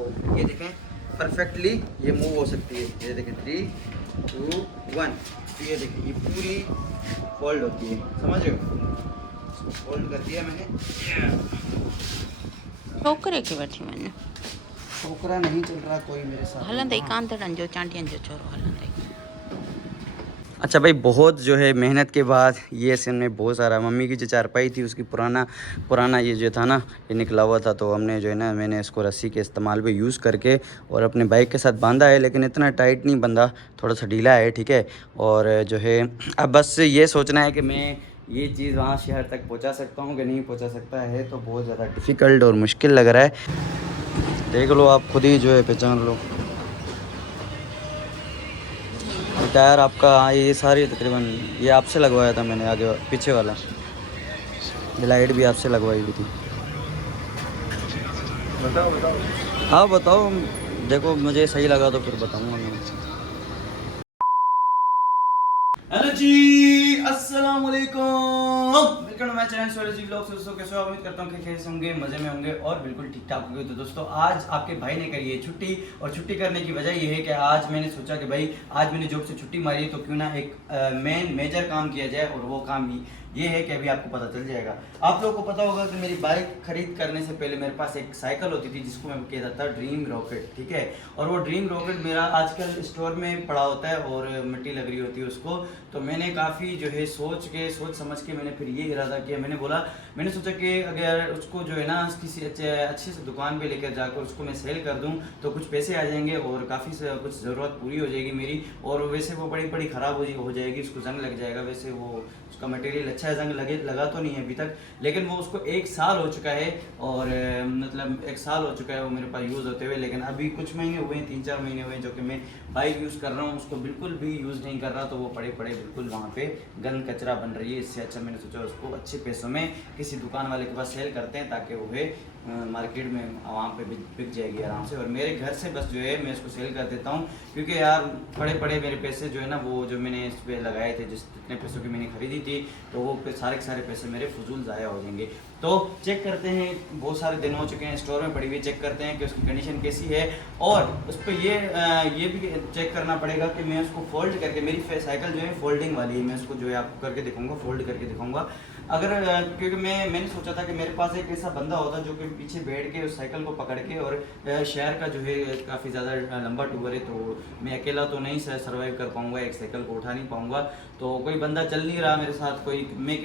तो ये देखें परफेक्टली ये मूव हो सकती है। ये देखें 3, 2, 1। तो ये देखें ये पूरी फोल्ड होती है, समझ रहे हो। फोल्ड कर दिया मैंने। छोकरे के बैठी मैंने छोकरा नहीं चल रहा कोई मेरे साथ। हलंदई कांदड़न जो चांटियन जो छोरो हलंदई। अच्छा भाई, बहुत जो है मेहनत के बाद ये हमने बहुत सारा, मम्मी की जो चारपाई थी उसकी पुराना ये जो था ना, ये निकला हुआ था। तो हमने जो है ना, मैंने इसको रस्सी के इस्तेमाल पे यूज़ करके और अपने बाइक के साथ बांधा है, लेकिन इतना टाइट नहीं बंधा, थोड़ा सा ढीला है, ठीक है। और जो है अब बस ये सोचना है कि मैं ये चीज़ वहाँ शहर तक पहुँचा सकता हूँ कि नहीं पहुँचा सकता है। तो बहुत ज़्यादा डिफ़िकल्ट और मुश्किल लग रहा है। देख लो आप खुद ही जो है पहचान लो। टायर आपका, ये सारी तकरीबन ये आपसे लगवाया था मैंने, आगे पीछे वाला लाइट भी आपसे लगवाई हुई थी। बताओ। हाँ बताओ, देखो मुझे सही लगा तो फिर बताऊँगा मैं। हेलो जी, अस्सलाम वालेकुम, welcome to my channel Suraj ji vlogs. दोस्तों कैसे हो? उम्मीद करता हूँ कि कैसे होंगे, मज़े में होंगे और बिल्कुल ठीक ठाक होंगे। तो दोस्तों आज आपके भाई ने करी है छुट्टी, और छुट्टी करने की वजह ये है कि आज मैंने सोचा कि भाई आज मैंने जॉब से छुट्टी मारी है तो क्यों ना एक मेजर काम किया जाए। और वो काम ये है कि अभी आपको पता चल जाएगा। आप लोगों को पता होगा कि मेरी बाइक खरीद करने से पहले मेरे पास एक साइकिल होती थी जिसको मैं कहता था ड्रीम रॉकेट, ठीक है। और वो ड्रीम रॉकेट मेरा आजकल स्टोर में पड़ा होता है और मिट्टी लग रही होती है उसको। तो मैंने काफ़ी जो है सोच समझ के मैंने फिर ये इरादा किया। मैंने सोचा कि अगर उसको जो है ना किसी अच्छे से दुकान पे लेकर जाकर उसको मैं सेल कर दूं तो कुछ पैसे आ जाएंगे और काफ़ी कुछ ज़रूरत पूरी हो जाएगी मेरी। और वैसे वो बड़ी ख़राब हो जाएगी, उसको जंग लग जाएगा। वैसे वो उसका मटेरियल अच्छा है, जंग लगा तो नहीं है अभी तक, लेकिन वो उसको 1 साल हो चुका है। और मतलब 1 साल हो चुका है वो मेरे पास यूज़ होते हुए, लेकिन अभी कुछ महीने हुए हैं, 3-4 महीने हुए हैं जो कि मैं बाइक यूज़ कर रहा हूँ, उसको बिल्कुल भी यूज़ नहीं कर रहा। तो वो पड़े बिल्कुल वहाँ पे गंद कचरा बन रही है। इससे अच्छा मैंने सोचा उसको अच्छे पैसों में किसी दुकान वाले के पास सेल करते हैं ताकि वो है मार्केट में वहाँ पे बिक जाएगी आराम से। और मेरे घर से बस जो है मैं इसको सेल कर देता हूँ, क्योंकि यार पड़े मेरे पैसे जो है ना, वो जो मैंने इस पर लगाए थे, जितने पैसों की मैंने खरीदी थी, तो वो सारे के सारे पैसे मेरे फजूल ज़ाया हो जाएंगे। तो चेक करते हैं, बहुत सारे दिन हो चुके हैं स्टोर में पड़ी हुई, चेक करते हैं कि उसकी कंडीशन कैसी है। और उस पर ये भी चेक करना पड़ेगा कि मैं उसको फोल्ड करके, मेरी साइकिल जो है फोल्डिंग वाली है, मैं उसको जो है आपको करके दिखाऊंगा, फोल्ड करके दिखाऊंगा। अगर क्योंकि मैंने सोचा था कि मेरे पास एक ऐसा बंदा होता जो कि पीछे बैठ के उस साइकिल को पकड़ के, और शहर का जो है काफ़ी ज़्यादा लंबा टूर है तो मैं अकेला तो नहीं सर्वाइव कर पाऊँगा, एक साइकिल को उठा नहीं पाऊँगा। तो कोई बंदा चल नहीं रहा मेरे साथ,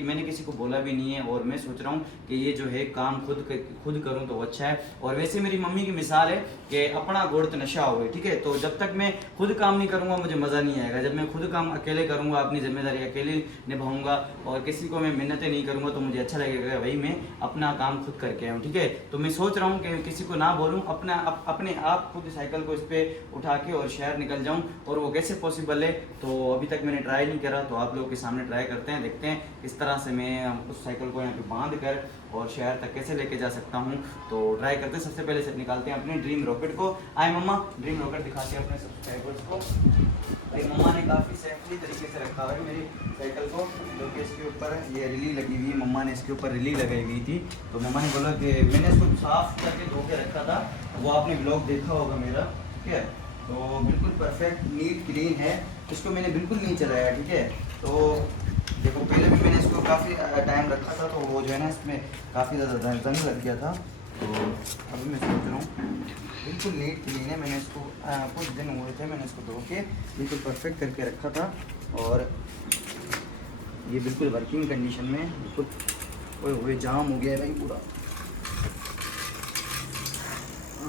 मैंने किसी को बोला भी नहीं है। और मैं सोच रहा हूँ कि ये जो है काम खुद करूँ तो अच्छा है। और वैसे मेरी मम्मी की मिसाल है कि अपना गुड़ नशा हो, ठीक है। तो जब तक मैं खुद काम नहीं करूँगा मुझे मज़ा नहीं आएगा। जब मैं खुद काम अकेले करूँगा, अपनी जिम्मेदारी अकेले निभाऊंगा और किसी को मैं मिन्नतें नहीं करूँगा, तो मुझे अच्छा लगेगा भाई मैं अपना काम खुद करके आऊँ, ठीक है। तो मैं सोच रहा हूँ कि किसी को ना बोलूँ, अपने आप खुद साइकिल को इस पर उठा के और शहर निकल जाऊँ। और वो कैसे पॉसिबल है तो अभी तक मैंने ट्राई नहीं करा, तो आप लोगों के सामने ट्राई करते हैं, देखते हैं किस तरह से मैं उस साइकिल को यहाँ पे बांध कर और शहर तक कैसे लेके जा सकता हूँ। तो ट्राई करते हैं। सबसे पहले से निकालते हैं अपने ड्रीम रॉकेट को। आए मम्मा, ड्रीम रॉकेट दिखाते हैं अपने सब्सक्राइबर्स को। भाई मम्मा ने काफ़ी सेफली तरीके से रखा हुआ है मेरी साइकिल को, जो कि इसके ऊपर ये रिली लगी हुई है। मम्मा ने इसके ऊपर रिली लगाई हुई थी, तो मम्मा ने बोला कि मैंने इसको साफ करके धो के रखा था, वो आपने ब्लॉग देखा होगा मेरा, ठीक है। तो बिल्कुल परफेक्ट नीट क्लीन है, इसको मैंने बिल्कुल नहीं चलाया, ठीक है। तो देखो पहले भी मैंने इसको काफ़ी टाइम रखा था, तो वो जो है ना इसमें काफ़ी ज़्यादा जंग लग गया था। तो अभी मैं सोच रहा हूँ बिल्कुल नीट क्लीन है। मैंने इसको कुछ दिन हुए थे, मैंने इसको धो के बिल्कुल परफेक्ट करके रखा था, और ये बिल्कुल वर्किंग कंडीशन में बिल्कुल ओए जाम हो गया है भाई पूरा।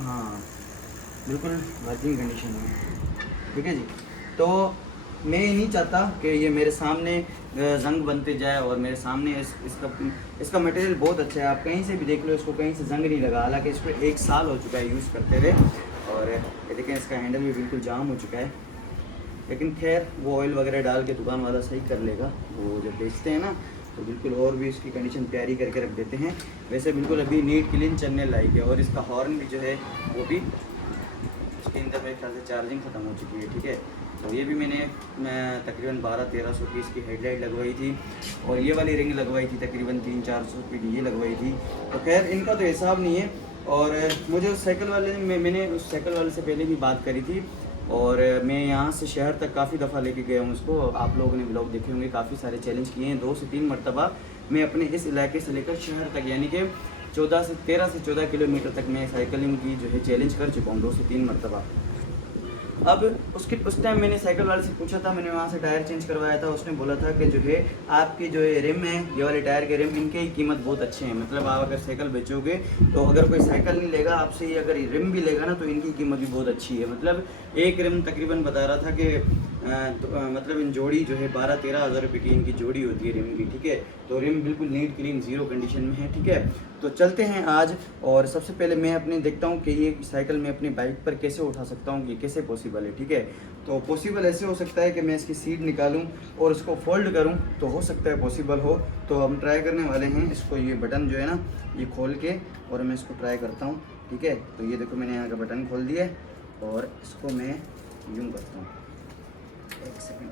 हाँ बिल्कुल वर्किंग कंडीशन में, ठीक है जी। तो मैं ये नहीं चाहता कि ये मेरे सामने जंग बनते जाए, और मेरे सामने इसका मटेरियल बहुत अच्छा है, आप कहीं से भी देख लो, इसको कहीं से जंग नहीं लगा। हालांकि इस पर 1 साल हो चुका है यूज़ करते हुए, और ये देखें इसका हैंडल भी बिल्कुल जाम हो चुका है। लेकिन खैर वो ऑयल वगैरह डाल के दुकान वाला सही कर लेगा, वो जब बेचते हैं ना तो बिल्कुल और भी इसकी कंडीशन तैयारी करके रख देते हैं। वैसे बिल्कुल अभी नीट क्लीन चलने लायक है। और इसका हॉर्न भी जो है वो भी इसके अंदर मेरे ख्याल से चार्जिंग ख़त्म हो चुकी है, ठीक है। तो ये भी मैंने तकरीबन 1200-1300 की इसकी हेडलाइट लगवाई थी, और ये वाली रिंग लगवाई थी तकरीबन 300-400 की ये लगवाई थी। तो खैर इनका तो हिसाब नहीं है, और मुझे उस साइकिल वाले मैंने उस साइकिल वाले से पहले भी बात करी थी, और मैं यहाँ से शहर तक काफ़ी दफ़ा लेके गया हूँ उसको। आप लोगों ने व्लॉग देखे होंगे, काफ़ी सारे चैलेंज किए हैं। 2 से 3 मरतबा मैं अपने इस इलाके से लेकर शहर तक, यानी कि 13 से 14 किलोमीटर तक मैं साइकिलिंग की जो है चैलेंज कर चुका हूँ 2 से 3 मरतबा। अब उस टाइम मैंने साइकिल वाले से पूछा था, मैंने वहाँ से टायर चेंज करवाया था। उसने बोला था कि जो है आपकी जो है रिम है, ये वाले टायर के रिम, इनके ही कीमत बहुत अच्छे हैं। मतलब आप अगर साइकिल बेचोगे तो अगर कोई साइकिल नहीं लेगा आपसे, ये अगर रिम भी लेगा ना तो इनकी कीमत भी बहुत अच्छी है। मतलब एक रिम तकरीबन बता रहा था कि मतलब इन जोड़ी जो है 12-13 हज़ार रुपये की इनकी जोड़ी होती है रिम की, ठीक है। तो रिम बिल्कुल नीट क्लीन ज़ीरो कंडीशन में है, ठीक है। तो चलते हैं आज, और सबसे पहले मैं अपने देखता हूँ कि ये साइकिल मैं अपनी बाइक पर कैसे उठा सकता हूँ, ये कैसे पॉसिबल है, ठीक है। तो पॉसिबल ऐसे हो सकता है कि मैं इसकी सीट निकालूं और उसको फोल्ड करूं, तो हो सकता है पॉसिबल हो। तो हम ट्राई करने वाले हैं इसको, ये बटन जो है ना ये खोल के, और मैं इसको ट्राई करता हूं, ठीक है। तो ये देखो मैंने यहाँ का बटन खोल दिया और इसको मैं यूँ करता हूँ, 1 सेकेंड,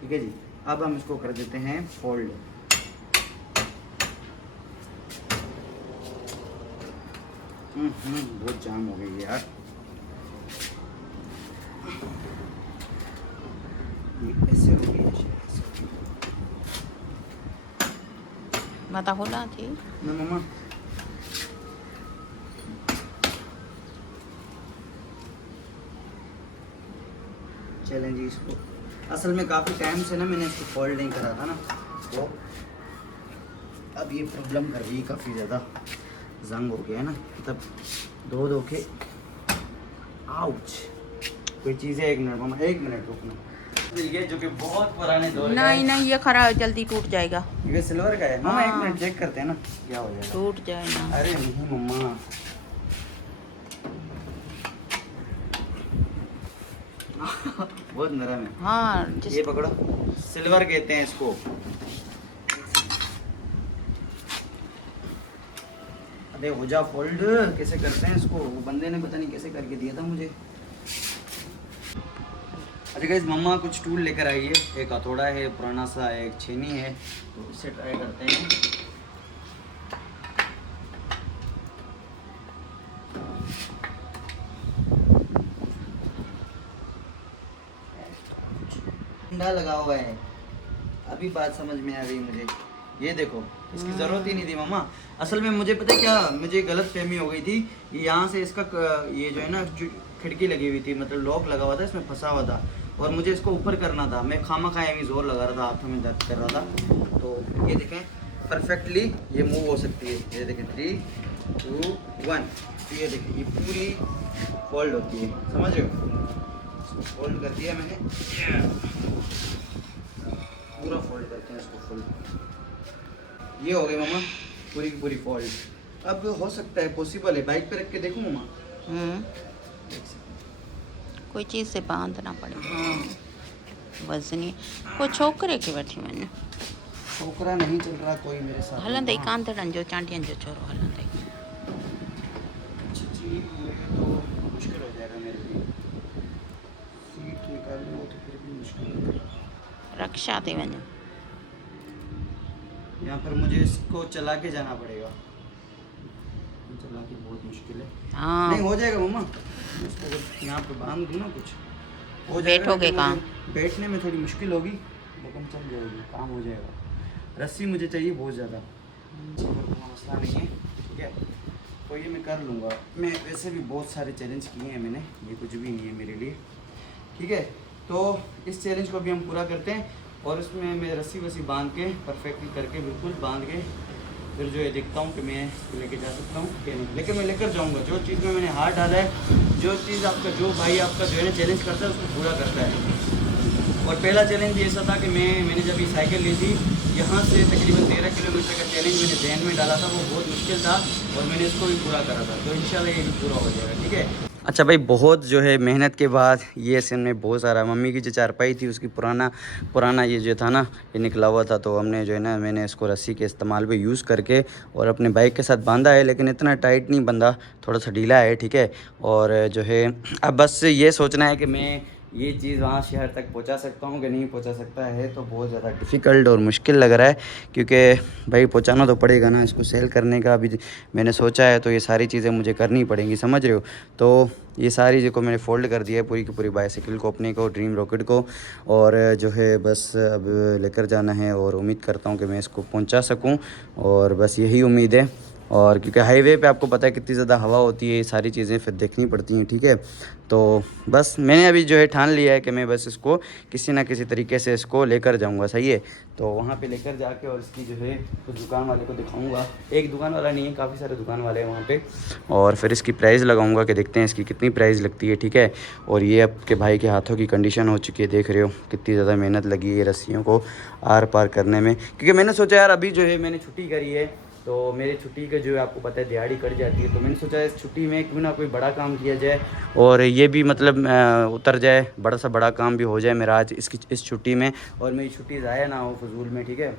ठीक है जी। अब हम इसको कर देते हैं फोल्ड। बहुत जाम हो गई है यार। ये ऐसे हो गई है बता होला थी ना मम्मा। चलें जी, इसको असल में काफ़ी टाइम से ना मैंने इसको फोल्ड नहीं करा था ना, तो अब ये प्रॉब्लम कर रही है काफ़ी ज़्यादा। जंग हो गया है ना, मतलब धो के। आउच, कोई चीज़ है, 1 मिनट मम्मा, 1 मिनट रुकना। ये जो कि बहुत पुराने दौर का है। नहीं ये खराब, जल्दी टूट जाएगा। ये सिल्वर का है मम्मा, 1 हाँ। मिनट चेक करते हैं ना क्या हो जाएगा। टूट जाए ना। अरे नहीं मम्मा, बहुत नरम है। हाँ ये पकड़ो, सिल्वर कहते हैं इसको। अरे हो जा फोल्ड, कैसे करते हैं इसको, वो बंदे ने पता नहीं कैसे करके दिया था मुझे। अच्छा गाइस, मम्मा कुछ टूल लेकर आई है, एक हथौड़ा है पुराना सा, एक छेनी है, तो इससे ट्राई करते हैं। ठंडा लगा हुआ है, अभी बात समझ में आ गई मुझे। ये देखो, इसकी ज़रूरत ही नहीं थी मम्मा। असल में मुझे पता है क्या, मुझे गलत फहमी हो गई थी। यहाँ से इसका ये जो है ना खिड़की लगी हुई थी, मतलब लॉक लगा हुआ था, इसमें फंसा हुआ था, और मुझे इसको ऊपर करना था। मैं खामा भी जोर लगा रहा था, हाथों में दर्द कर रहा था। तो ये देखें परफेक्टली ये मूव हो सकती है। ये देखें 3, 2, 1, तो ये देखें ये पूरी फोल्ड होती है, समझ रहे हो। फोल्ड कर दिया मैंने, पूरा फोल्ड करते हैं इसको फुल। ये हो गई मम्मा पूरी की पूरी फोल्ड। अब हो सकता है पॉसिबल है, बाइक पे रख के देखूँ मम्मा। कोई चीज़ से बांधना पड़े। हाँ, वजनी कोई छोकरे के बैठी मैंने छोकरा नहीं चल रहा कोई मेरे साथ। हलन दई कांतड़न जो चांटियन जो छोरो हलन दई। अच्छा जी, ये तो मुश्किल हो जाएगा मेरे लिए, सीट निकालना हो तो फिर भी मुश्किल है। रक्षा दे वञो। यहाँ पर मुझे इसको चला के जाना पड़ेगा, चला के बहुत मुश्किल है। हाँ नहीं हो जाएगा मम्मा, इसको अगर यहाँ पे बांध दूँ ना कुछ हो जाएगा। बैठोगे लेकिन कहाँ? मुझे बैठने में थोड़ी मुश्किल होगी, लेकिन चल जाएगी, काम हो जाएगा। रस्सी मुझे चाहिए बहुत ज़्यादा, मसला नहीं है, ठीक है। तो ये मैं कर लूँगा। मैं वैसे भी बहुत सारे चैलेंज किए हैं मैंने, ये कुछ भी नहीं है मेरे लिए, ठीक है। तो इस चैलेंज को भी हम पूरा करते हैं, और इसमें मैं रस्सी वस्सी बांध के परफेक्टली करके बिल्कुल बांध के फिर जो है देखता हूँ कि मैं इसको लेके जा सकता हूँ कि नहीं। लेकिन मैं लेकर जाऊँगा, जो चीज़ में मैंने हाथ डाला है, जो चीज़ आपका जो भाई आपका जो है ना चैलेंज करता है उसको पूरा करता है। और पहला चैलेंज ये ऐसा था कि मैंने जब ये साइकिल ली थी, यहाँ से तकरीबन 13 किलोमीटर का चैलेंज मैंने जहन में डाला था, वो बहुत मुश्किल था, और मैंने इसको भी पूरा करा था। तो इंशाल्लाह ये भी पूरा हो जाएगा, ठीक है। अच्छा भाई, बहुत जो है मेहनत के बाद ये सिम में बहुत सारा, मम्मी की जो चारपाई थी उसकी पुराना ये जो था ना ये निकला हुआ था, तो हमने जो है ना मैंने इसको रस्सी के इस्तेमाल पे यूज़ करके और अपने बाइक के साथ बांधा है, लेकिन इतना टाइट नहीं बंधा, थोड़ा सा ढीला है, ठीक है। और जो है अब बस ये सोचना है कि मैं ये चीज़ वहाँ शहर तक पहुँचा सकता हूँ कि नहीं पहुँचा सकता है तो बहुत ज़्यादा डिफ़िकल्ट और मुश्किल लग रहा है, क्योंकि भाई पहुँचाना तो पड़ेगा ना इसको। सेल करने का अभी मैंने सोचा है तो ये सारी चीज़ें मुझे करनी पड़ेंगी, समझ रहे हो। तो ये सारी जो को मैंने फ़ोल्ड कर दिया है पूरी की पूरी बाइसाइकिल को, अपने को, ड्रीम रॉकेट को, और जो है बस अब लेकर जाना है और उम्मीद करता हूँ कि मैं इसको पहुँचा सकूँ, और बस यही उम्मीद है। और क्योंकि हाईवे पे आपको पता है कितनी ज़्यादा हवा होती है, ये सारी चीज़ें फिर देखनी पड़ती हैं, ठीक है। तो बस मैंने अभी जो है ठान लिया है कि मैं बस इसको किसी ना किसी तरीके से इसको लेकर जाऊंगा, सही है। तो वहाँ पे लेकर जाके और इसकी जो है कुछ दुकान वाले को दिखाऊंगा। एक दुकान वाला नहीं है, काफ़ी सारे दुकान वाले हैं वहाँ पे, और फिर इसकी प्राइस लगाऊंगा कि देखते हैं इसकी कितनी प्राइस लगती है, ठीक है। और ये आपके भाई के हाथों की कंडीशन हो चुकी है, देख रहे हो कितनी ज़्यादा मेहनत लगी है रस्सियों को आर पार करने में। क्योंकि मैंने सोचा यार अभी जो है मैंने छुट्टी करी है तो मेरी छुट्टी का जो है आपको पता है दिहाड़ी कट जाती है, तो मैंने सोचा इस छुट्टी में क्यों ना कोई बड़ा काम किया जाए और ये भी मतलब उतर जाए, बड़ा सा बड़ा काम भी हो जाए मेरा आज इस छुट्टी में, और मेरी छुट्टी ज़ाया ना हो फजूल में, ठीक है।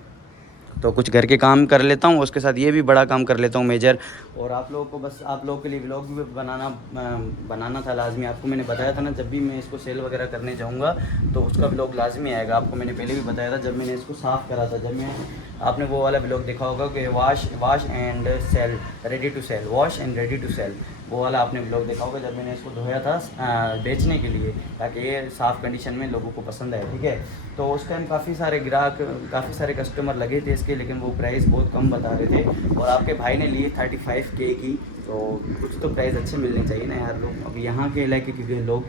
तो कुछ घर के काम कर लेता हूँ, उसके साथ ये भी बड़ा काम कर लेता हूँ मेजर। और आप लोगों को बस आप लोगों के लिए व्लॉग भी बनाना था लाजमी। आपको मैंने बताया था ना जब भी मैं इसको सेल वगैरह करने जाऊँगा तो उसका व्लॉग लाजमी आएगा। आपको मैंने पहले भी बताया था जब मैंने इसको साफ़ करा था, जब मैं आपने वो वाला व्लॉग देखा होगा कि wash and sell ready to sell, wash and ready to sell, वो वाला आपने व्लॉग देखा होगा जब मैंने इसको धोया था बेचने के लिए, ताकि ये साफ़ कंडीशन में लोगों को पसंद आए, ठीक है। तो उस टाइम काफ़ी सारे ग्राहक, काफ़ी सारे कस्टमर लगे थे इसके, लेकिन वो प्राइस बहुत कम बता रहे थे, और आपके भाई ने लिए 35K की। तो कुछ तो प्राइस अच्छे मिलने चाहिए ना यार। लोग अब यहाँ के इलाके के लोग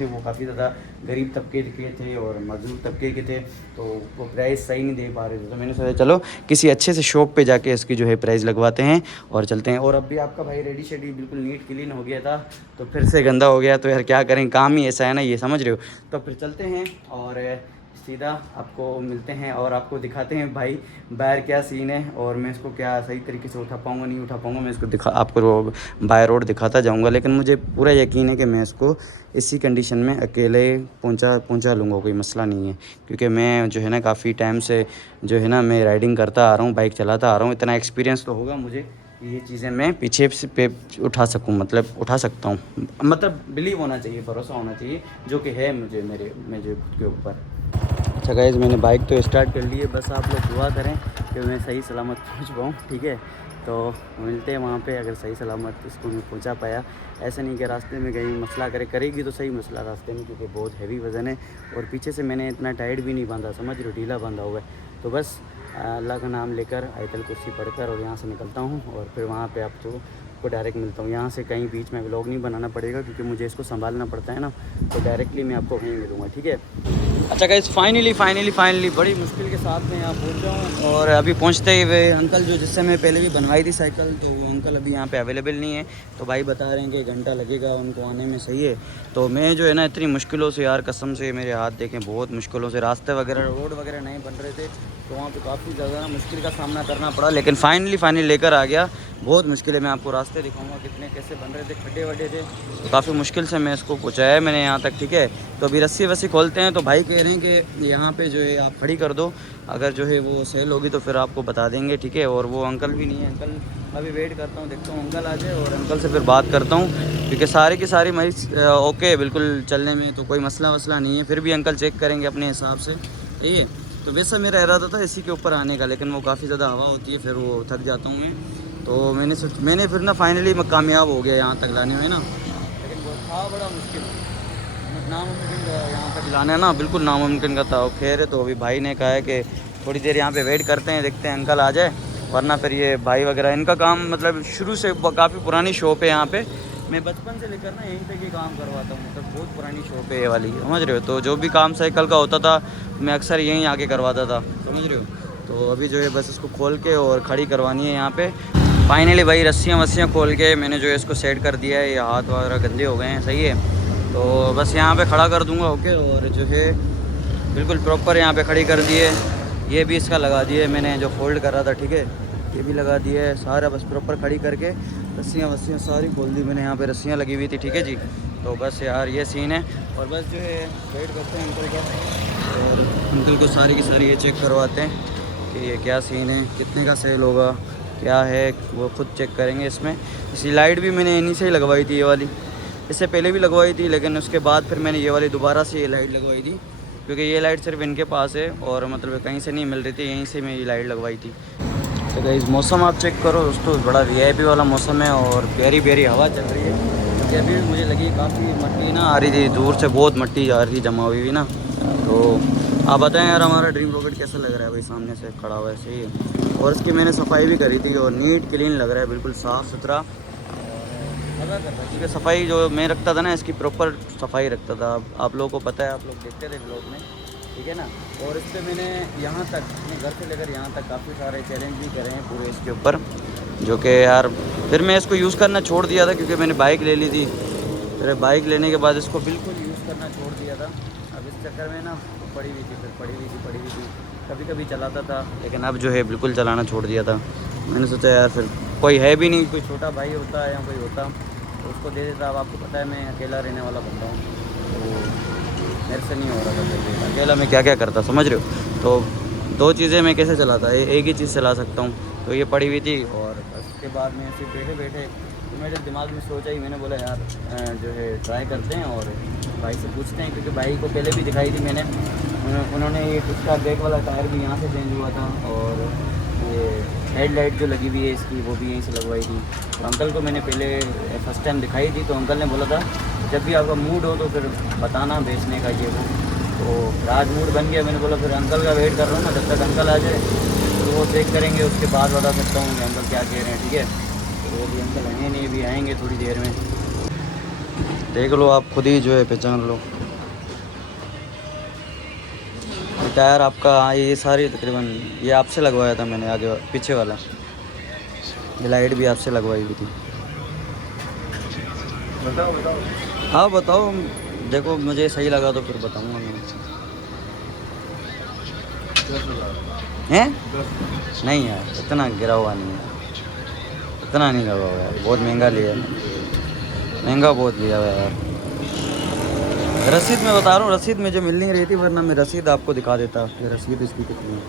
थे वो काफ़ी ज़्यादा गरीब तबके के थे और मजदूर तबके के थे, तो वो प्राइस सही नहीं दे पा रहे थे। तो मैंने सोचा चलो किसी अच्छे से शॉप पे जाके इसकी जो है प्राइस लगवाते हैं और चलते हैं। और अब भी आपका भाई रेडी शेडी बिल्कुल नीट क्लीन हो गया था, तो फिर से गंदा हो गया, तो यार क्या करें, काम ही ऐसा है ना, ये समझ रहे हो। तो फिर चलते हैं और सीधा आपको मिलते हैं और आपको दिखाते हैं भाई बाहर क्या सीन है, और मैं इसको क्या सही तरीके से उठा पाऊँगा नहीं उठा पाऊँगा, मैं इसको आपको बाय रोड दिखाता जाऊँगा। लेकिन मुझे पूरा यकीन है कि मैं इसको इसी कंडीशन में अकेले पहुँचा लूँगा, कोई मसला नहीं है। क्योंकि मैं जो है ना काफ़ी टाइम से जो है ना मैं राइडिंग करता आ रहा हूँ, बाइक चलाता आ रहा हूँ, इतना एक्सपीरियंस तो होगा मुझे, ये चीज़ें मैं पीछे से पे उठा सकूँ, मतलब उठा सकता हूँ, मतलब बिलीव होना चाहिए, भरोसा होना चाहिए, जो कि है मुझे मेरे खुद के ऊपर। अच्छा गाइज़, मैंने बाइक तो स्टार्ट कर ली है, बस आप लोग दुआ करें कि मैं सही सलामत पहुंच पाऊँ, ठीक है। तो मिलते हैं वहाँ पे, अगर सही सलामत इसको मैं पहुंचा पाया। ऐसा नहीं कि रास्ते में कहीं मसला करेगी तो सही मसला रास्ते में, क्योंकि बहुत हैवी वज़न है और पीछे से मैंने इतना टाइट भी नहीं बांधा, समझ लो ढीला बांधा हुआ है। तो बस अल्लाह का नाम लेकर आयतल कुर्सी पढ़कर और यहाँ से निकलता हूँ, और फिर वहाँ पे आपको डायरेक्ट मिलता हूँ। यहाँ से कहीं बीच में व्लॉग नहीं बनाना पड़ेगा, क्योंकि मुझे इसको संभालना पड़ता है ना, तो डायरेक्टली मैं आपको वहीं मिलूँगा, ठीक है। अच्छा गाइस, फाइनली बड़ी मुश्किल के साथ में यहाँ पहुँचा हूँ, और अभी पहुँचते ही वे अंकल जो जिससे मैं पहले भी बनवाई थी साइकिल, तो वो अंकल अभी यहाँ पे अवेलेबल नहीं है। तो भाई बता रहे हैं कि घंटा लगेगा उनको आने में, सही है। तो मैं जो है ना इतनी मुश्किलों से, यार कसम से मेरे हाथ देखें, बहुत मुश्किलों से, रास्ते वगैरह रोड वगैरह नहीं बन रहे थे, तो वहाँ पे काफ़ी ज़्यादा ना मुश्किल का सामना करना पड़ा, लेकिन फाइनली लेकर आ गया। बहुत मुश्किल है, मैं आपको रास्ते दिखाऊंगा कितने कैसे बन रहे थे, खड्डे वड्डे थे, तो काफ़ी मुश्किल से मैं इसको पहुँचाया मैंने यहाँ तक, ठीक है। तो अभी रस्सी वस्सी खोलते हैं, तो भाई कह रहे हैं कि यहाँ पे जो है आप खड़ी कर दो, अगर जो है वो सेल होगी तो फिर आपको बता देंगे, ठीक है। और वो अंकल भी नहीं है, अंकल अभी वेट करता हूँ, देखता हूँ अंकल आ जाए और अंकल से फिर बात करता हूँ, क्योंकि सारी की सारी मरीज ओके बिल्कुल चलने में, तो कोई मसला वसला नहीं है। फिर भी अंकल चेक करेंगे अपने हिसाब से, ठीक है। तो वैसा मेरा इरादा था इसी के ऊपर आने का, लेकिन वो काफ़ी ज़्यादा हवा होती है, फिर वो थक जाता हूँ मैं। तो मैंने फिर ना फाइनली मैं कामयाब हो गया यहाँ तक लाने में ना, लेकिन वो था बड़ा मुश्किल, नामुमकिन यहाँ तक लाना है ना, बिल्कुल नामुमकिन का था। खैर है, तो अभी भाई ने कहा है कि थोड़ी देर यहाँ पे वेट करते हैं, देखते हैं अंकल आ जाए, वरना फिर ये भाई वगैरह इनका काम मतलब शुरू से काफ़ी पुरानी शॉप है यहाँ पे, मैं बचपन से लेकर ना यहीं तक ही काम करवाता हूँ, मतलब बहुत पुरानी शॉप है ये वाली, समझ रहे हो। तो जो भी काम साइकिल का होता था मैं अक्सर यहीं आके करवाता था, समझ रहे हो। तो अभी जो है बस इसको खोल के और खड़ी करवानी है यहाँ पे। फाइनली भाई रस्सियाँ वस्सियाँ खोल के मैंने जो है इसको सेट कर दिया है, ये हाथ वगैरह गंदे हो गए हैं, सही है। तो बस यहाँ पे खड़ा कर दूँगा, ओके। और जो है बिल्कुल प्रॉपर यहाँ पे खड़ी कर दी है, ये भी इसका लगा दिए मैंने जो फोल्ड कर रहा था, ठीक है, ये भी लगा दिया है सारा, बस प्रॉपर खड़ी करके रस्सियाँ वस्सियाँ सारी खोल दी मैंने, यहाँ पे रस्सियाँ लगी हुई थी, ठीक है जी। तो बस यार ये सीन है, और बस जो है वेट करते हैं अंकल का, और अंकल को सारी की सारी ये चेक करवाते हैं कि ये क्या सीन है, कितने का सेल होगा, क्या है, वो खुद चेक करेंगे इसमें। इसी लाइट भी मैंने इन्हीं से ही लगवाई थी ये वाली, इससे पहले भी लगवाई थी, लेकिन उसके बाद फिर मैंने ये वाली दोबारा से ये लाइट लगवाई थी, क्योंकि ये लाइट सिर्फ इनके पास है और मतलब कहीं से नहीं मिल रही थी, यहीं से मैं ये लाइट लगवाई थी। तो गाइस मौसम आप चेक करो दोस्तों, बड़ा वीआईपी वाला मौसम है और प्यारी प्यारी हवा चल रही है। क्योंकि अभी भी मुझे लगी काफ़ी मट्टी ना आ रही थी, दूर से बहुत मट्टी आ रही थी जमा हुई ना। तो आप बताएं यार हमारा ड्रीम रॉकेट कैसा लग रहा है भाई, सामने से खड़ा हुआ है सही है। और इसकी मैंने सफाई भी करी थी और नीट क्लीन लग रहा है, बिल्कुल साफ़ सुथरा मज़ा कर रहा है। क्योंकि सफाई जो मैं रखता था ना, इसकी प्रॉपर सफाई रखता था। आप लोगों को पता है, आप लोग देखते थे ब्लॉग में, ठीक है ना। और इस पर मैंने यहाँ तक अपने घर से लेकर यहाँ तक काफ़ी सारे चैलेंज भी करे हैं पूरे इसके ऊपर, जो कि यार फिर मैं इसको यूज़ करना छोड़ दिया था, क्योंकि मैंने बाइक ले ली थी। फिर बाइक लेने के बाद इसको बिल्कुल यूज़ करना छोड़ दिया था। अब इस चक्कर में ना पड़ी हुई थी, फिर पड़ी हुई थी, कभी कभी चलाता था, लेकिन अब जो है बिल्कुल चलाना छोड़ दिया था। मैंने सोचा यार फिर कोई है भी नहीं, कोई छोटा भाई होता है या कोई होता तो उसको दे देता। अब आपको पता है मैं अकेला रहने वाला बंदा हूँ, तो मेरे से नहीं हो रहा था फिर अकेला मैं क्या क्या करता, समझ रहे हो। तो दो चीज़ें मैं कैसे चलाता, एक ही चीज़ चला सकता हूँ। तो ये पड़ी हुई थी और उसके बाद में सिर्फ बैठे बैठे तो मेरे दिमाग में सोचा ही, मैंने बोला यार जो है ट्राई करते हैं और भाई से पूछते हैं, क्योंकि भाई को पहले भी दिखाई थी मैंने। उन्होंने ये उसका बैक वाला टायर भी यहाँ से चेंज हुआ था और ये हेडलाइट जो लगी हुई है इसकी वो भी यहीं से लगवाई थी। तो अंकल को मैंने पहले फर्स्ट टाइम दिखाई थी, तो अंकल ने बोला था जब भी आपका मूड हो तो फिर बताना बेचने का ये वो। तो आज मूड बन गया, मैंने बोला फिर अंकल का वेट कर रहा हूँ ना, जब तक अंकल आ जाए तो वो चेक करेंगे, उसके बाद बता सकता हूँ कि अंकल क्या कह रहे हैं, ठीक है। तो वो भी अंकल आए नहीं, भी आएंगे थोड़ी देर में, देख लो आप खुद ही जो है पहचान लो। टायर आपका ये सारी तकरीबन ये आपसे लगवाया था मैंने, आगे पीछे वाला ये लाइट भी आपसे लगवाई हुई थी। बताओ। हाँ बताओ, देखो मुझे सही लगा तो फिर बताऊँगा मैं। हैं? नहीं यार इतना गिरा हुआ नहीं है, इतना नहीं लगा हुआ यार, बहुत महंगा लिया है, महंगा बहुत लिया हुआ है यार। रसीद मैं बता रहा हूँ, रसीद मुझे मिल नहीं रही थी, वरना मैं रसीद आपको दिखा देता कि रसीद इसकी कितनी है।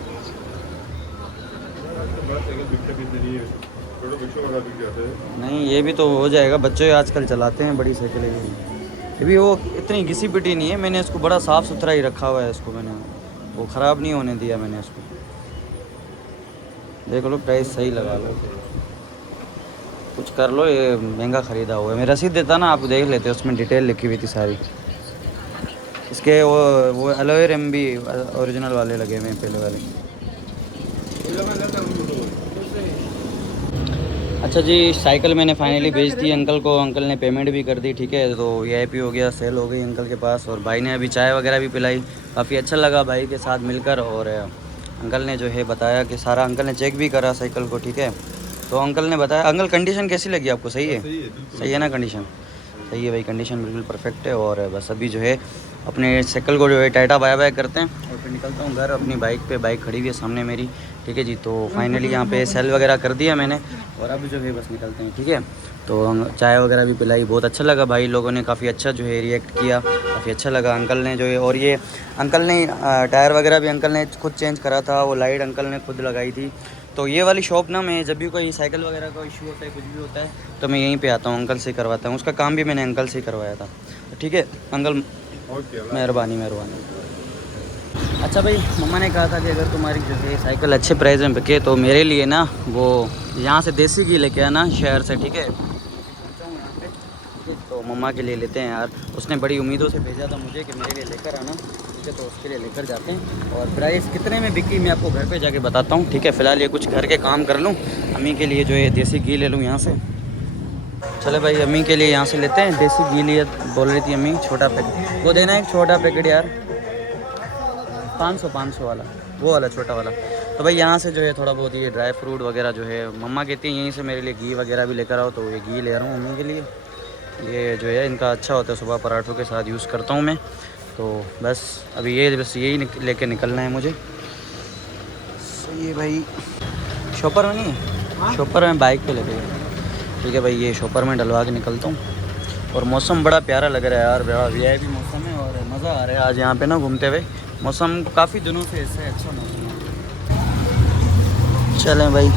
नहीं ये भी तो हो जाएगा, बच्चे आजकल चलाते हैं बड़ी साइकिलें। ये भी वो इतनी घिसी पिटी नहीं है, मैंने इसको बड़ा साफ़ सुथरा ही रखा हुआ है, इसको मैंने वो ख़राब नहीं होने दिया मैंने इसको। देख लो प्राइस सही लगा लो, कुछ कर लो, ये महंगा ख़रीदा हुआ है। मैं रसीद देता ना, आप देख लेते, उसमें डिटेल लिखी हुई थी सारी। इसके वो एलोए रिम भी ओरिजिनल वाले लगे हुए हैं, पहले वाले। अच्छा जी, साइकिल मैंने फाइनली भेज दी अंकल को, अंकल ने पेमेंट भी कर दी, ठीक है। तो वीआईपी हो गया, सेल हो गई अंकल के पास, और भाई ने अभी चाय वगैरह भी पिलाई, काफ़ी अच्छा लगा भाई के साथ मिलकर। और अंकल ने जो है बताया कि सारा, अंकल ने चेक भी करा साइकिल को, ठीक है। तो अंकल ने बताया, अंकल कंडीशन कैसी लगी आपको, सही है? सही है ना कंडीशन? सही है भाई, कंडीशन बिल्कुल परफेक्ट है। और बस अभी जो है अपने साइकिल को जो है टाटा बाय बाय करते हैं और फिर निकलता हूँ घर अपनी बाइक पे। बाइक खड़ी हुई है सामने मेरी, ठीक है जी। तो फाइनली यहाँ पे सेल वगैरह कर दिया मैंने और अब जो है बस निकलते हैं, ठीक है। तो चाय वगैरह भी पिलाई, बहुत अच्छा लगा, भाई लोगों ने काफ़ी अच्छा जो है रिएक्ट किया, काफ़ी अच्छा लगा अंकल ने जो है। और ये अंकल ने टायर वगैरह भी अंकल ने खुद चेंज करा था, वो लाइट अंकल ने खुद लगाई थी। तो ये वाली शॉप ना, मैं जब भी कोई साइकिल वगैरह का इशू होता है, कुछ भी होता है, तो मैं यहीं पे आता हूँ, अंकल से करवाता हूँ। उसका काम भी मैंने अंकल से करवाया था, तो ठीक है अंकल, मेहरबानी मेहरबानी। अच्छा भाई, मम्मा ने कहा था कि अगर तुम्हारी जो है साइकिल अच्छे प्राइस में बिके तो मेरे लिए ना वो यहाँ से देसी घी लेके आना शहर से, ठीक है। तो मम्मा के लिए लेते हैं यार, उसने बड़ी उम्मीदों से भेजा था मुझे कि मेरे लिए लेकर आना, ठीक है। तो उसके लिए लेकर जाते हैं और प्राइस कितने में बिकी मैं आपको घर पे जाके बताता हूँ, ठीक है। फ़िलहाल ये कुछ घर के काम कर लूँ, अम्मी के लिए जो है देसी घी ले लूँ यहाँ से। चले भाई, अम्मी के लिए यहाँ से लेते हैं देसी घी, लिए बोल रही थी अम्मी छोटा पैकेट वो देना, एक छोटा पैकेट यार 500 वाला, वो वाला छोटा वाला। तो भाई यहाँ से जो है थोड़ा बहुत ये ड्राई फ्रूट वगैरह जो है मम्मा कहती है यहीं से मेरे लिए घी वगैरह भी लेकर आओ, तो ये घी ले रहा हूँ मम्मी के लिए। ये जो है इनका अच्छा होता है, सुबह पराठों के साथ यूज़ करता हूँ मैं। तो बस अभी ये बस यही लेके निकलना है मुझे। सही है भाई, शॉपर में नहीं, शॉपर में बाइक पे लगे, ठीक है भाई। ये शॉपर में डलवा के निकलता हूँ। और मौसम बड़ा प्यारा लग रहा है यार, बड़ा वीआईपी मौसम है और मज़ा आ रहा है आज यहाँ पे ना घूमते हुए। मौसम काफ़ी दिनों से ऐसा अच्छा मौसम है। चलें भाई,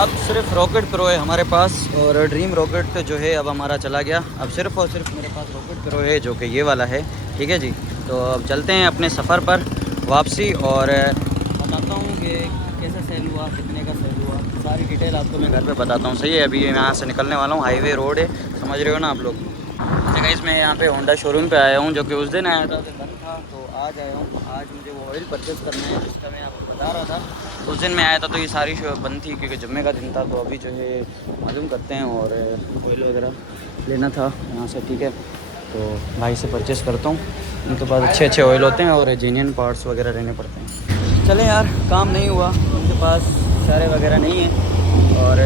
अब सिर्फ रॉकेट प्रो है हमारे पास और ड्रीम रॉकेट जो है अब हमारा चला गया। अब सिर्फ और सिर्फ मेरे पास रॉकेट प्रो है जो कि ये वाला है, ठीक है जी। तो अब चलते हैं अपने सफ़र पर वापसी और बताता हूँ कि कैसे सेल हुआ, कितने का सेल हुआ, सारी डिटेल आपको मैं घर पे बताता हूँ। सही है, अभी मैं यहाँ से निकलने वाला हूँ, हाईवे रोड है, समझ रहे हो ना आप लोग। अच्छा गाइस, मैं यहाँ पे होंडा शोरूम पे आया हूँ, जो कि उस दिन आया था तो बंद था, तो आज आया हूँ। आज मुझे वो ऑयल परचेज़ करना है जिसका मैं आपको बता रहा था। उस दिन मैं आया था तो ये सारी शो बंद थी क्योंकि जुम्मे का दिन था। तो अभी जो है मालूम करते हैं और ऑयल वगैरह लेना था यहाँ से, ठीक है। तो भाई से परचेज़ करता हूँ, उनके पास अच्छे अच्छे ऑयल होते हैं और जेन्युइन पार्ट्स वगैरह रहने पड़ते हैं। चलें यार, काम नहीं हुआ, उनके पास इशारे वगैरह नहीं है और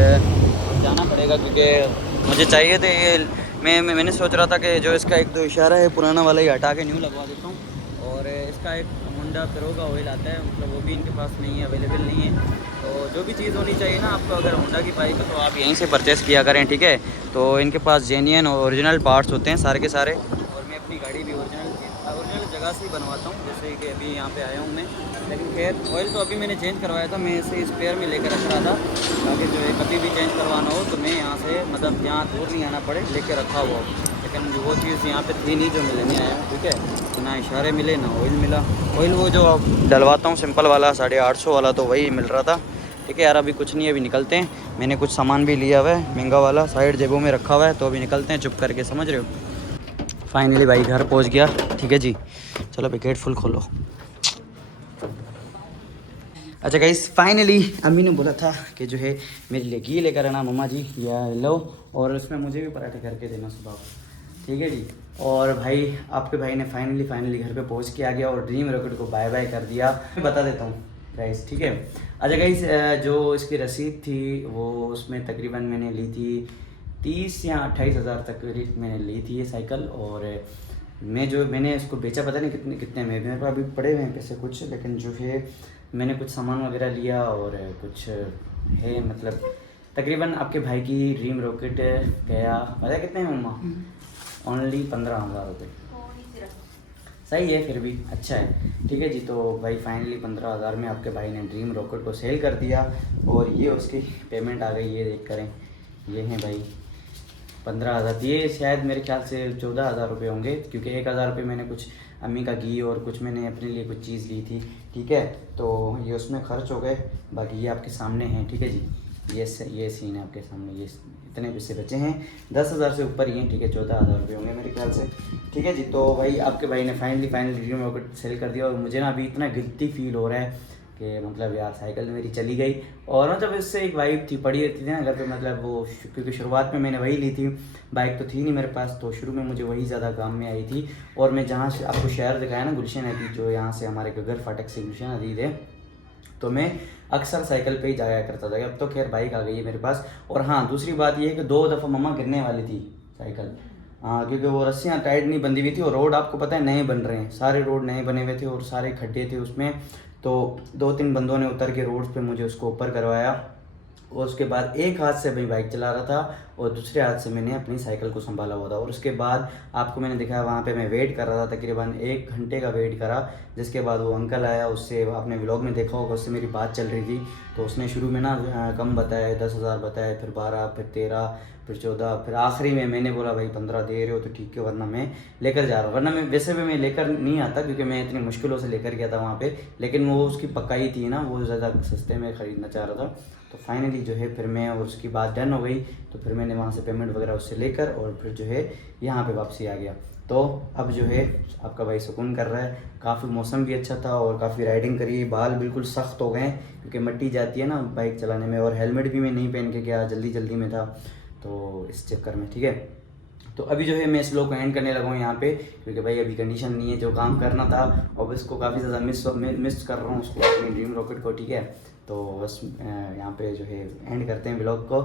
जाना पड़ेगा क्योंकि मुझे चाहिए थे ये। मैंने सोच रहा था कि जो इसका एक दो इशारा है पुराना वाला ही हटा के न्यू लगवा देता हूँ। और इसका एक होंडा प्रो का ऑयल आता है, मतलब वो भी इनके पास नहीं है, अवेलेबल नहीं है। तो जो भी चीज़ होनी चाहिए ना आपको, अगर होंडा की बाइक है तो आप यहीं से परचेज़ किया करें, ठीक है। तो इनके पास जेन्युइन और ओरिजिनल पार्ट्स होते हैं सारे के सारे। और मैं अपनी गाड़ी भी ओरिजिनल जगह से ही बनवाता हूँ, जैसे कि अभी यहाँ पे आया हूँ मैं। लेकिन खैर ऑयल तो अभी मैंने चेंज करवाया था, मैं इसे स्पेयर में लेकर रख रहा था ताकि जो है कभी भी चेंज करवाना हो तो मैं यहाँ से मतलब यहाँ दूर नहीं आना पड़े, लेकर रखा हुआ हो। लेकिन मुझे वो चीज़ यहाँ पे थी नहीं जो मैं लेने आया, ठीक है। ना इशारे मिले ना ऑयल मिला। ऑयल वो जो डलवाता हूँ सिंपल वाला 850 वाला, तो वही मिल रहा था, ठीक है यार। अभी कुछ नहीं, अभी निकलते हैं। मैंने कुछ सामान भी लिया हुआ है महंगा वाला, साइड जेबों में रखा हुआ है, तो अभी निकलते हैं चुप करके, समझ रहे हो। फाइनली भाई घर पहुंच गया, ठीक है जी। चलो भाई गेट फुल खोलो। अच्छा गाइस, फाइनली अम्मी ने बोला था कि जो है मेरे लिए घी लेकर आना मम्मा जी, या लो, और उसमें मुझे भी पराठे करके देना सुबह, ठीक है जी। और भाई आपके भाई ने फाइनली घर पे पहुंच के आ गया और ड्रीम रॉकेट को बाय बाय कर दिया। मैं बता देता हूँ प्राइस, ठीक है। अच्छा गाइस, जो इसकी रसीद थी वो उसमें तकरीबन मैंने ली थी 30 या 28 हज़ार तक मैंने ली थी ये साइकिल। और मैंने इसको बेचा पता नहीं कितने में, मेरे पास अभी पड़े हुए हैं पैसे कुछ, लेकिन जो है मैंने कुछ सामान वगैरह लिया और कुछ है, मतलब तकरीबन आपके भाई की ड्रीम रॉकेट गया, पता कितने में मम्मा? ओनली 15,000 रुपये। सही है, फिर भी अच्छा है, ठीक है जी। तो भाई फाइनली 15,000 में आपके भाई ने ड्रीम रॉकेट को सेल कर दिया और ये उसकी पेमेंट आ गई, ये देख करें, ये हैं भाई 15,000। ये शायद मेरे ख्याल से 14,000 रुपये होंगे, क्योंकि 1,000 रुपये मैंने कुछ अम्मी का घी और कुछ मैंने अपने लिए कुछ चीज़ ली थी, ठीक है। तो ये उसमें खर्च हो गए, बाकी ये आपके सामने हैं, ठीक है जी। ये सीन है आपके सामने, ये इतने पैसे बचे हैं, 10,000 से ऊपर ही हैं, ठीक है। 14,000 रुपये होंगे मेरे ख्याल से, ठीक है जी। तो भाई आपके भाई ने फाइनली ड्रीम रॉकेट सेल कर दिया और मुझे ना अभी इतना गिल्टी फील हो रहा है कि मतलब यार साइकिल मेरी चली गई। और मतलब इससे एक वाइब थी, पड़ी रहती थी ना घर पे, मतलब वो क्योंकि शुरुआत में मैंने वही ली थी, बाइक तो थी नहीं मेरे पास, तो शुरू में मुझे वही ज़्यादा काम में आई थी। और मैं जहाँ से आपको शहर दिखाया ना, गुलशन नदी, जो यहाँ से हमारे घर फाटक से गुलशन नदी है, तो मैं अक्सर साइकिल पे ही जाया करता था। अब तो खैर बाइक आ गई है मेरे पास। और हाँ, दूसरी बात ये है कि 2 दफ़ा मम्मा गिरने वाली थी साइकिल, हाँ, क्योंकि वो रस्सियाँ टाइट नहीं बंधी हुई थी और रोड आपको पता है नए बन रहे हैं, सारे रोड नए बने हुए थे और सारे खड्डे थे उसमें। तो 2-3 बंदों ने उतर के रोड पे मुझे उसको ऊपर करवाया और उसके बाद एक हाथ से मैं बाइक चला रहा था और दूसरे हाथ से मैंने अपनी साइकिल को संभाला हुआ था। और उसके बाद आपको मैंने दिखाया वहाँ पे मैं वेट कर रहा था, तकरीबन 1 घंटे का वेट करा। जिसके बाद वो अंकल आया, उससे आपने व्लॉग में देखा होगा, उससे मेरी बात चल रही थी। तो उसने शुरू में ना कम बताया, 10,000 बताया, फिर 12, फिर 13, फिर 14, फिर आखिरी में मैंने बोला भाई 15 दे रहे हो तो ठीक है, वरना मैं लेकर जा रहा हूँ। वरना मैं वैसे भी मैं लेकर नहीं आता क्योंकि मैं इतनी मुश्किलों से लेकर गया था वहाँ पे, लेकिन वो उसकी पक्काई थी ना, वो ज़्यादा सस्ते में ख़रीदना चाह रहा था। तो फाइनली जो है फिर मैं और उसकी बात डन हो गई, तो फिर मैंने वहाँ से पेमेंट वगैरह उससे लेकर और फिर जो है यहाँ पे वापसी आ गया। तो अब जो है आपका भाई सुकून कर रहा है, काफ़ी मौसम भी अच्छा था और काफ़ी राइडिंग करी, बाल बिल्कुल सख्त हो गए क्योंकि मिट्टी जाती है ना बाइक चलाने में, और हेलमेट भी मैं नहीं पहन के गया, जल्दी में था, तो इस चक्कर में, ठीक है। तो अभी जो है मैं इस व्लॉग को एंड करने लगा हूँ यहाँ पे, क्योंकि भाई अभी कंडीशन नहीं है, जो काम करना था और इसको काफ़ी ज़्यादा मिस कर रहा हूँ उसको, अपनी ड्रीम रॉकेट को, ठीक है। तो बस यहाँ पे जो है एंड करते हैं व्लॉग को,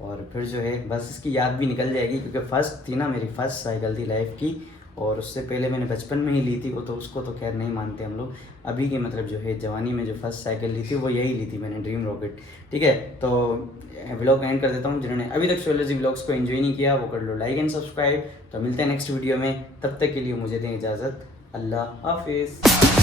और फिर जो है बस इसकी याद भी निकल जाएगी क्योंकि फर्स्ट थी ना, मेरी फर्स्ट साइकिल थी लाइफ की, और उससे पहले मैंने बचपन में ही ली थी वो, तो उसको तो खैर नहीं मानते हम लोग। अभी की मतलब जो है जवानी में जो फर्स्ट साइकिल ली थी वो यही ली थी मैंने, ड्रीम रॉकेट, ठीक है। तो व्लॉग एंड कर देता हूँ। जिन्होंने अभी तक सोलजी व्लॉग्स को एंजॉय नहीं किया वो कर लो लाइक एंड सब्सक्राइब। तो मिलते हैं नेक्स्ट वीडियो में, तब तक के लिए मुझे दें इजाज़त, अल्लाह हाफिज़।